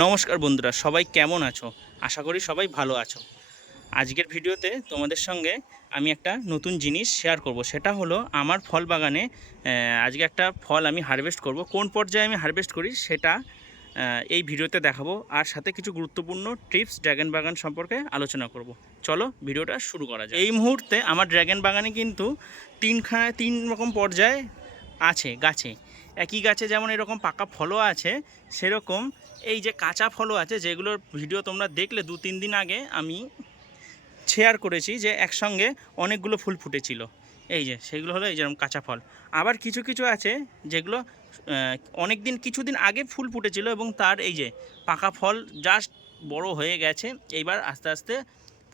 নমস্কার বন্ধুরা, সবাই কেমন আছো? আশা করি সবাই ভালো আছো। আজকের ভিডিওতে তোমাদের সঙ্গে আমি একটা নতুন জিনিস শেয়ার করব। সেটা হলো আমার ফল বাগানে আজকে একটা ফল আমি হারভেস্ট করব। কোন পর্যায়ে আমি হারভেস্ট করি সেটা এই ভিডিওতে দেখাবো, আর সাথে কিছু গুরুত্বপূর্ণ টিপস ড্র্যাগন বাগান সম্পর্কে আলোচনা করব। চলো ভিডিওটা শুরু করা যায়। এই মুহূর্তে আমার ড্র্যাগন বাগানে কিন্তু তিন রকম পর্যায়ে আছে গাছে। একই গাছে যেমন এরকম পাকা ফলও আছে, সেরকম এই যে কাঁচা ফলও আছে, যেগুলোর ভিডিও তোমরা দেখলে 2-3 দিন আগে আমি শেয়ার করেছি যে একসঙ্গে অনেকগুলো ফুল ফুটেছিল। এই যে সেগুলো হলো এই যেরকম কাঁচা ফল। আবার কিছু কিছু আছে যেগুলো কিছুদিন আগে ফুল ফুটেছিল এবং তার এই যে পাকা ফল জাস্ট বড় হয়ে গেছে। এইবার আস্তে আস্তে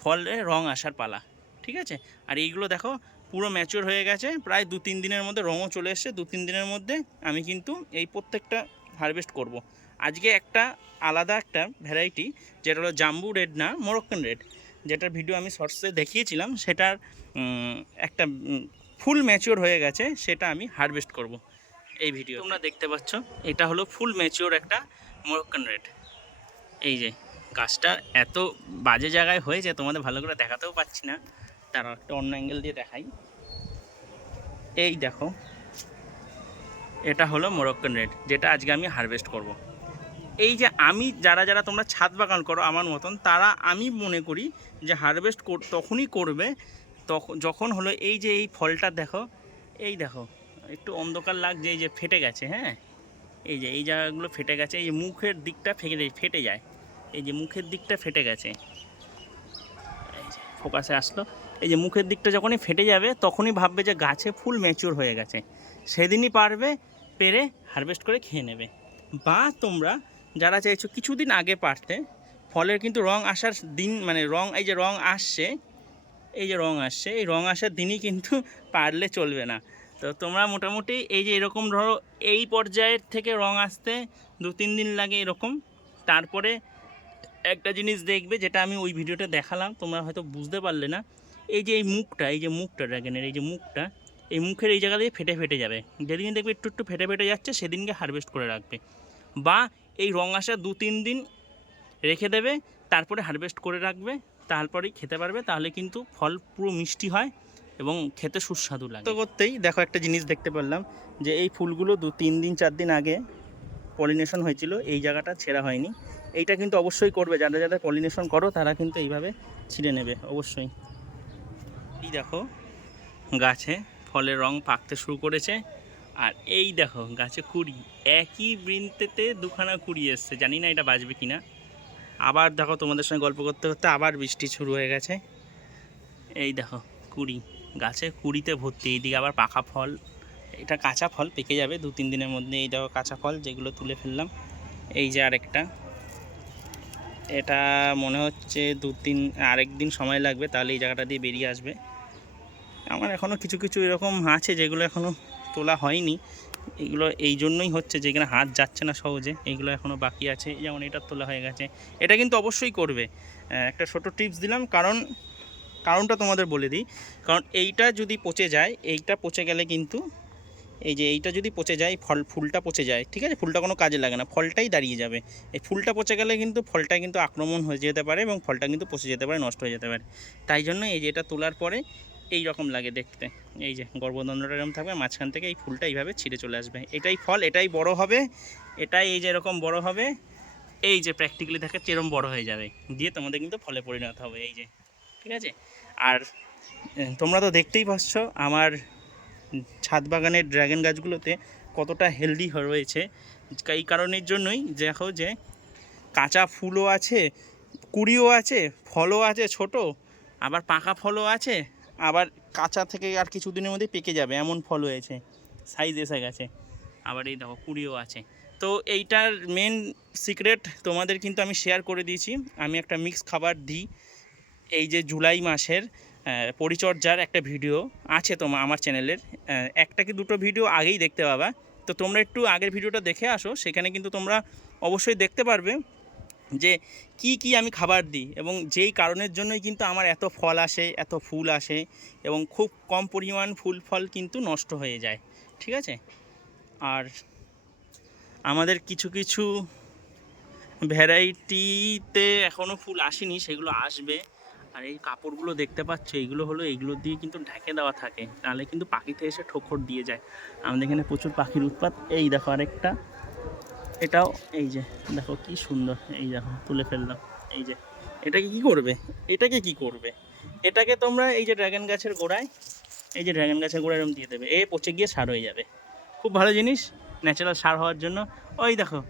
ফলে রং আসার পালা, ঠিক আছে। আর এইগুলো দেখো পুরো ম্যাচিওর হয়ে গেছে, প্রায় 2-3 দিনের মধ্যে রঙও চলে এসছে। 2-3 দিনের মধ্যে আমি কিন্তু এই প্রত্যেকটা হারভেস্ট করব। আজকে একটা আলাদা একটা ভ্যারাইটি, যেটা হলো জাম্বু রেড না মরক্কান রেড, যেটার ভিডিও আমি শর্টসে দেখিয়েছিলাম, সেটার একটা ফুল ম্যাচিওর হয়ে গেছে, সেটা আমি হারভেস্ট করব এই ভিডিও। তোমরা দেখতে পাচ্ছ এটা হলো ফুল ম্যাচিওর একটা মরক্কান রেড। এই যে গাছটা এত বাজে জায়গায় হয়েছে, তোমাদের ভালো করে দেখাতেও পাচ্ছি না, তারা একটা অন্য অ্যাঙ্গেল দিয়ে দেখাই। এই দেখো, এটা হলো মরক্কান রেড, যেটা আজকে আমি হারভেস্ট করব। এই যে আমি যারা যারা তোমরা ছাদ বাগান করো আমার মতন, তারা আমি মনে করি যে হারভেস্ট তখনই করবে যখন হলো এই যে এই ফলটা দেখো, এই দেখো একটু অন্ধকার লাগছে, এই যে ফেটে গেছে, হ্যাঁ এই যে এই জায়গাগুলো ফেটে গেছে, এই যে মুখের দিকটা ফেটে যায়, এই যে মুখের দিকটা ফেটে গেছে, এই যে ফোকাসে আসলো। এই যে মুখের দিকটা যখনই ফেটে যাবে তখনই ভাববে যে গাছে ফুল ম্যাচিওর হয়ে গেছে, সেদিনই পেরে হারভেস্ট করে খেয়ে নেবে। বা তোমরা যারা চাইছো কিছুদিন আগে পারতে, ফলের কিন্তু রং আসার দিন, মানে রং, এই যে রং আসছে, এই যে রং আসছে, এই রং আসার দিনই কিন্তু পারলে চলবে না। তো তোমরা মোটামুটি এই যে এরকম ধরো এই পর্যায়ের থেকে রং আসতে 2-3 দিন লাগে এরকম। তারপরে একটা জিনিস দেখবে, যেটা আমি ওই ভিডিওতে দেখালাম, তোমরা হয়তো বুঝতে পারলে না। এই যে মুখটা ড্রাগনের, এই যে মুখটা, এই মুখের এই জায়গা দিয়ে ফেটে ফেটে যাবে। যেদিন দেখবে একটু একটু ফেটে ফেটে যাচ্ছে, সেদিনকে হারভেস্ট করে রাখবে। বা এই রং আসা 2-3 দিন রেখে দেবে, তারপরে হারভেস্ট করে রাখবে, তারপরেই খেতে পারবে। তাহলে কিন্তু ফল পুরো মিষ্টি হয় এবং খেতে সুস্বাদু লাগে। তো করতেই দেখো একটা জিনিস দেখতে পারলাম, যে এই ফুলগুলো 2-3 দিন 4 দিন আগে পলিনেশন হয়েছিল, এই জায়গাটা ছেঁড়া হয়নি। এইটা কিন্তু অবশ্যই করবে, যারা যারা পলিনেশন করো তারা কিন্তু এইভাবে ছিঁড়ে নেবে অবশ্যই। এই দেখো গাছে ফলের রং পাকতে শুরু করেছে, আর এই দেখো গাছে কুড়ি, একই বৃন্তেতে দুখানা কুড়ি এসছে। জানি না এটা বাজবে কিনা। আবার দেখো তোমাদের সঙ্গে গল্প করতে করতে আবার বৃষ্টি শুরু হয়ে গেছে। এই দেখো কুড়ি, গাছে কুড়িতে ভর্তি। এইদিকে আবার পাকা ফল, এটা কাঁচা ফল, পেকে যাবে 2-3 দিনের মধ্যে। এই দেখো কাঁচা ফল যেগুলো তুলে ফেললাম। এই যে আরেকটা, এটা মনে হচ্ছে আরেক দিন সময় লাগবে, তাহলে এই জায়গাটা দিয়ে বেরিয়ে আসবে। আমার এখনও কিছু কিছু এরকম আছে যেগুলো এখনও তোলা হয়নি। এগুলো এই জন্যই হচ্ছে যে এখানে হাত যাচ্ছে না সহজে, এইগুলো এখনও বাকি আছে। যেমন এটা তোলা হয়ে গেছে, এটা কিন্তু অবশ্যই করবে। একটা ছোটো টিপস দিলাম, কারণটা তোমাদের বলে দিই। কারণ এইটা যদি পচে যায়, এইটা পচে গেলে কিন্তু, এই যে এইটা যদি পচে যায়, ফুলটা পচে যায়, ঠিক আছে, ফুলটা কোনো কাজে লাগে না, ফলটাই দাঁড়িয়ে যাবে। এই ফুলটা পচে গেলে কিন্তু ফলটা কিন্তু আক্রমণ হয়ে যেতে পারে এবং ফলটা কিন্তু পচে যেতে পারে, নষ্ট হয়ে যেতে পারে। তাই জন্য এই যে এটা তোলার পরে এই রকম লাগে দেখতে, এই যে গর্ভদণ্ডটা এরকম থাকবে, মাঝখান থেকে এই ফুলটা এইভাবে ছিঁড়ে চলে আসবে। এটাই ফল, এটাই বড় হবে, এটাই এই যে এরকম বড় হবে, এই যে প্র্যাকটিক্যালি থাকে এরকম বড় হয়ে যাবে, দিয়ে তোমাদের কিন্তু ফলে পরিণত হবে। এই যে, ঠিক আছে। আর তোমরা তো দেখতেই পাচ্ছ আমার ছাদ বাগানের ড্রাগন গাছগুলোতে কতটা হেলদি রয়েছে। এই কারণের জন্যই দেখো যে কাঁচা ফুলও আছে, কুড়িও আছে, ফলও আছে ছোট, আবার পাকা ফলও আছে, আবার কাঁচা থেকে আর কিছুদিনের মধ্যে পেকে যাবে এমন ফল হয়েছে, সাইজ এসে গেছে। আবার এই দেখো কুড়িও আছে। তো এইটার মেন সিক্রেট তোমাদের কিন্তু আমি শেয়ার করে দিয়েছি। আমি একটা মিক্স খাবার দিই। এই যে জুলাই মাসের পরিচর্যার একটা ভিডিও আছে আমার চ্যানেলের, একটা কি দুটো ভিডিও আগেই দেখতে পাবা। তো তোমরা একটু আগের ভিডিওটা দেখে আসো, সেখানে কিন্তু তোমরা অবশ্যই দেখতে পারবে যে কি কি আমি খাবার দিই এবং যেই কারণের জন্যই কিন্তু আমার এত ফল আসে, এত ফুল আসে এবং খুব কম পরিমাণ ফুল ফল কিন্তু নষ্ট হয়ে যায়, ঠিক আছে। আর আমাদের কিছু কিছু ভ্যারাইটিতে এখনও ফুল আসেনি, সেগুলো আসবে। আর এই কাপড়গুলো দেখতে পাচ্ছ, এইগুলো দিয়ে কিন্তু ঢেকে দেওয়া থাকে, তাহলে কিন্তু পাখিতে এসে ঠোকর দিয়ে যায়। আমাদের এখানে প্রচুর পাখির উৎপাত। এই দেখো আরেকটা, এটাও এই যে দেখো কি সুন্দর, এই দেখো তুলে ফেললাম। এই যে এটাকে কি করবে, এটাকে তোমরা এই যে ড্রাগন গাছের গোড়ায়, এরকম দিয়ে দেবে, পচে গিয়ে সার হয়ে যাবে। খুব ভালো জিনিস, ন্যাচারাল সার হওয়ার জন্য। ওই দেখো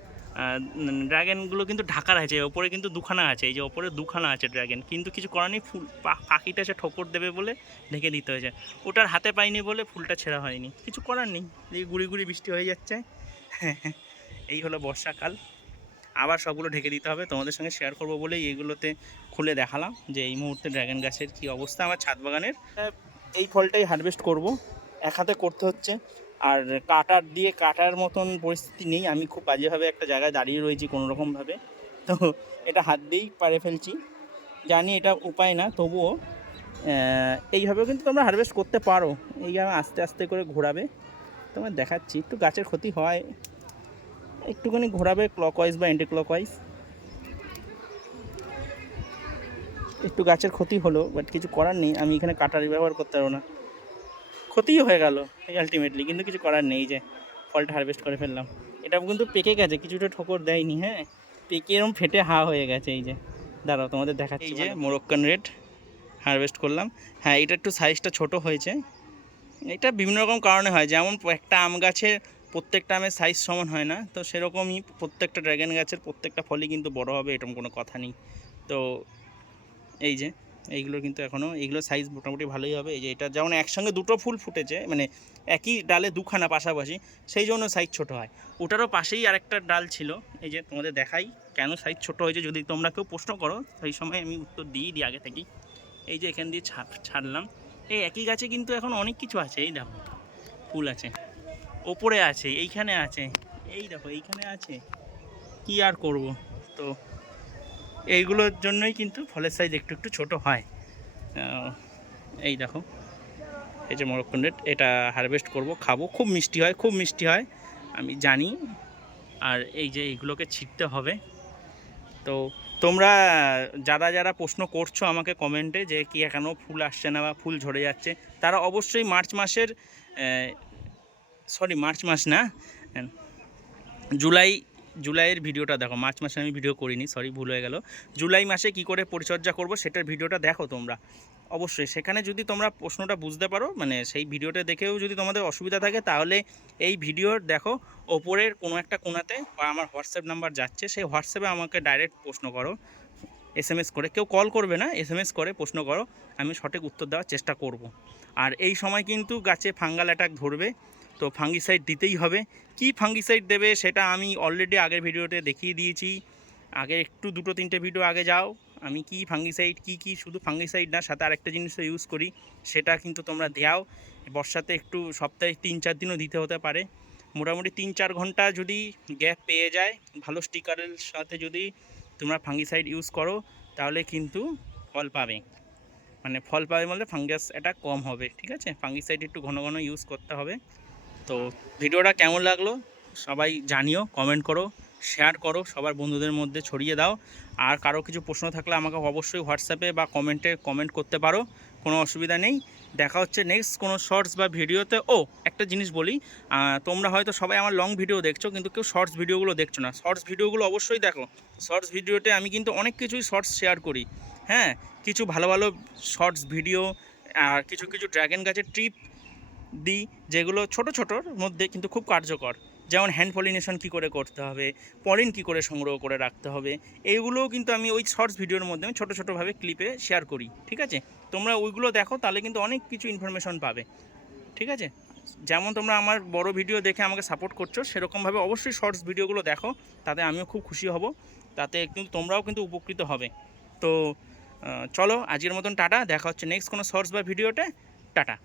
ড্রাগনগুলো কিন্তু ঢাকার আছে, ওপরে কিন্তু দুখানা আছে, এই যে ওপরে দুখানা আছে ড্রাগন, কিন্তু কিছু করার নেই, ফুল পাখিটা এসে ঠোকর দেবে বলে ঢেকে দিতে হয়েছে। ওটার হাতে পাইনি বলে ফুলটা ছেঁড়া হয়নি, কিছু করার নেই। এই গুড়ি গুড়ি বৃষ্টি হয়ে যাচ্ছে। এই হলো বর্ষাকাল, আবার সবগুলো ঢেকে দিতে হবে। তোমাদের সঙ্গে শেয়ার করবো বলেই এইগুলোতে খুলে দেখালাম যে এই মুহূর্তে ড্রাগন গাছের কী অবস্থা আমার ছাদ বাগানের। এই ফলটাই হারভেস্ট করব, এক হাতে করতে হচ্ছে, আর কাটার মতন পরিস্থিতি নেই। আমি খুব বাজেভাবে একটা জায়গায় দাঁড়িয়ে রয়েছি কোনোরকমভাবে, তো এটা হাত দিয়েই পারে ফেলছি। জানি এটা উপায় না, তবুও এইভাবেও কিন্তু তোমরা হারভেস্ট করতে পারো। এইভাবে আস্তে আস্তে করে ঘোরাবে, তোমার দেখাচ্ছি। একটু গাছের ক্ষতি হয়, একটুখানি ঘোরাবে ক্লকওয়াইজ বা অ্যান্টি ক্লকওয়াইজ। একটু গাছের ক্ষতি হলো, বাট কিছু করার নেই। আমি এখানে কাটারি ব্যবহার করতে পারবো না, ক্ষতিই হয়ে গেল আলটিমেটলি, কিন্তু কিছু করার নেই। যে ফলটা হারভেস্ট করে ফেললাম, এটা কিন্তু পেকে গেছে, কিছুটা ঠোকর দেয়নি। হ্যাঁ, পেকে এরকম ফেটে হয়ে গেছে। এই যে দাঁড়াও তোমাদের দেখাচ্ছি, এই যে মোরক্কান রেড হারভেস্ট করলাম। হ্যাঁ, এটা একটু সাইজটা ছোট হয়েছে, এটা বিভিন্ন রকম কারণে হয়। যেমন একটা আম গাছের প্রত্যেকটা আমের সাইজ সমান হয় না, তো সেরকমই প্রত্যেকটা ড্রাগন গাছের প্রত্যেকটা ফলই কিন্তু বড় হবে এরকম কোনো কথা নেই। তো এই যে এইগুলো কিন্তু এখনও এইগুলো সাইজ মোটামুটি ভালোই হবে। এই যে এটা যেমন একসঙ্গে দুটো ফুল ফুটেছে, মানে একই ডালে দুখানা পাশাপাশি, সেই জন্য সাইজ ছোট হয়। ওটারও পাশেই আরেকটা ডাল ছিল, এই যে তোমাদের দেখাই কেন সাইজ ছোট হয়েছে। যদি তোমরা কেউ প্রশ্ন করো সেই সময় আমি উত্তর দিই আগে থেকেই। এই যে এখান দিয়ে ছাড়লাম, এই একই গাছে কিন্তু এখন অনেক কিছু আছে। এই দেখো ফুল আছে, ওপরে আছে, এইখানে আছে, এই দেখো এইখানে আছে, কি আর করব। তো এইগুলোর জন্যই কিন্তু ফলের সাইজ একটু একটু ছোটো হয়। এই দেখো, এই যে মরক্কন রেড, এটা হারভেস্ট করব, খাবো, খুব মিষ্টি হয় আমি জানি। আর এই যে এইগুলোকে ছিটতে হবে। তো তোমরা যারা প্রশ্ন করছো আমাকে কমেন্টে যে কি কেন ফুল আসছে না বা ফুল ঝরে যাচ্ছে, তারা অবশ্যই মার্চ মাস না, জুলাইয়ের ভিডিওটা দেখো। মার্চ মাসে আমি ভিডিও করিনি, ভুল হয়ে গেল। জুলাই মাসে কি করে পরিচর্যা করব সেটার ভিডিওটা দেখো তোমরা অবশ্যই। সেখানে যদি তোমরা প্রশ্নটা বুঝতে পারো, মানে সেই ভিডিওটা দেখেও যদি তোমাদের অসুবিধা থাকে, তাহলে এই ভিডিওর দেখো ওপরের কোনো একটা কোণাতে বা আমার হোয়াটসঅ্যাপ নাম্বার যাচ্ছে, সেই হোয়াটসঅ্যাপে আমাকে ডাইরেক্ট প্রশ্ন করো, SMS করে। কেউ কল করবে না, SMS করে প্রশ্ন করো, আমি সঠিক উত্তর দেওয়ার চেষ্টা করব। আর এই সময় কিন্তু গাছে ফাঙ্গাল অ্যাটাক ধরবে, তো ফাঙ্গিসাইড দিতেই হবে। কি ফাঙ্গিসাইড দেবে সেটা আমি অলরেডি আগের ভিডিওতে দেখিয়ে দিয়েছি। আগে একটু 2-3টে ভিডিও আগে যাও, আমি কি ফাঙ্গিসাইড কি শুধু ফাঙ্গিসাইড না, সাথে আরেকটা জিনিসও ইউজ করি, সেটা কিন্তু তোমরা দেও। বর্ষাতে একটু সপ্তাহে 3-4 দিনও দিতে হতে পারে। মোটামুটি 3-4 ঘন্টা যদি গ্যাপ পেয়ে যায়, ভালো স্টিকারের সাথে যদি তোমরা ফাঙ্গিসাইড ইউজ করো, তাহলে কিন্তু ফল পাবে। মানে ফল পাবে বলতে ফাঙ্গাস অ্যাটাক কম হবে, ঠিক আছে? ফাঙ্গিসাইড একটু ঘন ঘন ইউজ করতে হবে। তো ভিডিওটা কেমন লাগলো সবাই জানিও, কমেন্ট করো, শেয়ার করো, সবার বন্ধুদের মধ্যে ছড়িয়ে দাও। আর কারো কিছু প্রশ্ন থাকলে আমাকে অবশ্যই হোয়াটসঅ্যাপে বা কমেন্টে কমেন্ট করতে পারো, কোনো অসুবিধা নেই। দেখা হচ্ছে নেক্সট কোনো শর্টস বা ভিডিওতে। একটা জিনিস বলি, তোমরা হয়তো সবাই আমার লং ভিডিও দেখছো, কিন্তু কেউ শর্টস ভিডিওগুলো দেখছো না। শর্টস ভিডিওগুলো অবশ্যই দেখো। শর্টস ভিডিওতে আমি কিন্তু অনেক কিছুই শর্টস শেয়ার করি। হ্যাঁ, কিছু ভালো ভালো শর্টস ভিডিও, আর কিছু ড্রাগন গাছের ট্রিপ দিই, যেগুলো ছোটোর মধ্যে কিন্তু খুব কার্যকর। যেমন হ্যান্ড পলিনেশন কী করে করতে হবে, পলিন কী করে সংগ্রহ করে রাখতে হবে, এইগুলোও কিন্তু আমি ওই শর্টস ভিডিওর মধ্যে আমি ছোটোভাবে ক্লিপে শেয়ার করি, ঠিক আছে? তোমরা ওইগুলো দেখো, তাহলে কিন্তু অনেক কিছু ইনফরমেশন পাবে, ঠিক আছে? যেমন তোমরা আমার বড় ভিডিও দেখে আমাকে সাপোর্ট করছো, সেরকমভাবে অবশ্যই শর্টস ভিডিওগুলো দেখো, তাতে আমিও খুব খুশি হব, তাতে কিন্তু তোমরাও কিন্তু উপকৃত হবে। তো চলো আজকের মতন টাটা, দেখা হচ্ছে নেক্সট কোনো শর্টস বা ভিডিওতে। টাটা।